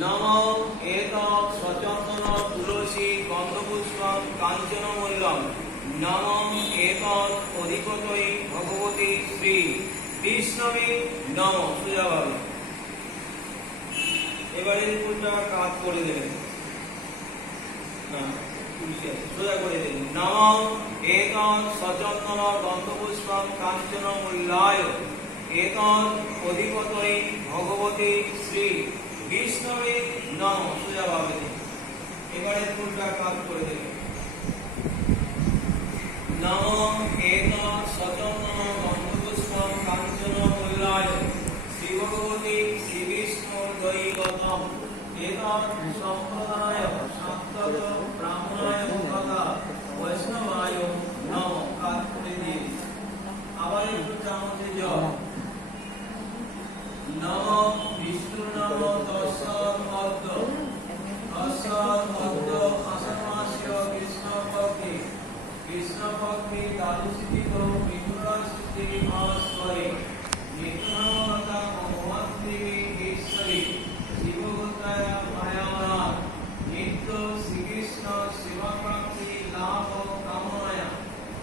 নমঃ এতৎ সচন্দন তুলসী গন্ধপুষ্পং কাঞ্চনমূল্যং নমঃ এতৎ অধিকতৈ ভগবতী শ্রী বিষ্ণবে নমঃ। সোজাভাবে এবারে পুরোটা কাজ করে দেবেন, না সোজা করে দেবেন। নমঃ এতৎ সচন্দন গন্ধপুষ্পং কাঞ্চনমূল্যায় এতৎ অধিকতৈ ভগবতী শ্রী বিষ্ণবে নমঃ। সোজাভাবে এবারে পুরোটা কাজ করে দেবেন। নমঃ এতৎ সচন্দন গন্ধপুষ্পং কাঞ্চনমূল্যায় শ্রী ভগবতী শ্রী বিষ্ণু দৈবতম এতৎ সম্প্রদায় সাত্তত ব্রাহ্মণায় তথা বৈষ্ণবায় নমঃ। কাজ করে দিয়ে আবার একটু চামচে জল। নমঃ বিষ্ণুর নাম দশর মধ্য আষাঢ় মাসে কৃষ্ণপক্ষে দ্বাদশীতিথ মিথুনরাশিতে মাস করে মিথুনবতা মহাদেবী ঈশ্বরী শিবগোত্রায় মায়াবনাথ নিত্য শ্রীকৃষ্ণ সেবাপ্রাপ্তি লাভ কামনায়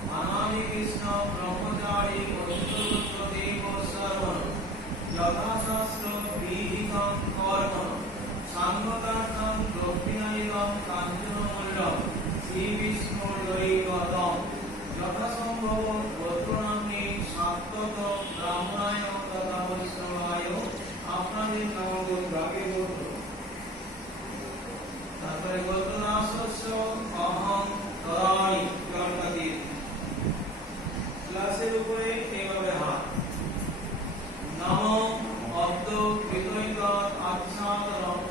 মানামি কৃষ্ণ ব্রহ্মচারী বৈষ্ণব দেব শরণ যথাশাস্ত্র বিহিতং কর্ম সাঙ্গতার্থং দক্ষিণায়িতং কাঞ্চনমূল্যং শ্রী বিষ্ণু দৈবতম যথাসম্ভব গোত্রনাম্নী সাত্তত ব্রাহ্মণায় তথা বৈষ্ণবায় আপনাদের নবগোত্র ভাগে গোত্র। তারপরে গোত্রনাশস্য অহং তরাণি জলটা দিয়ে গ্লাসের উপরে এইভাবে হাত। নমঃ অদ্য বিদ্রৈত আচ্ছাদনম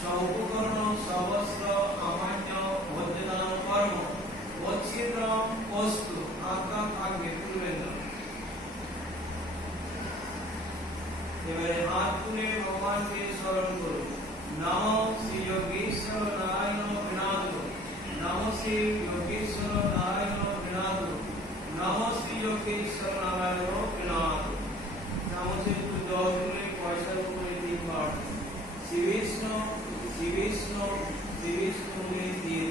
সৌপকর্ণ সবস্ত্র আমান্য ভোজ্যদান কর্ম অচ্ছিদ্রম অস্তু আজ্ঞা থাকবে তুলবেন না। এবারে হাত তুলে ভগবানকে স্মরণ করুন। নমঃ শ্রী যোগীশ্বর নারায়ণ বিনাথ নমঃ শ্রী যোগীশ্বর নারায়ণ বিনাথ নমঃ শ্রী যোগীশ্বর নারায়ণ বিনাথ। চামচে একটু জল তুলে পয়সার উপরে তিনবার শ্রী বিষ্ণু শ্রী বিষ্ণু শ্রী বিষ্ণু দিয়ে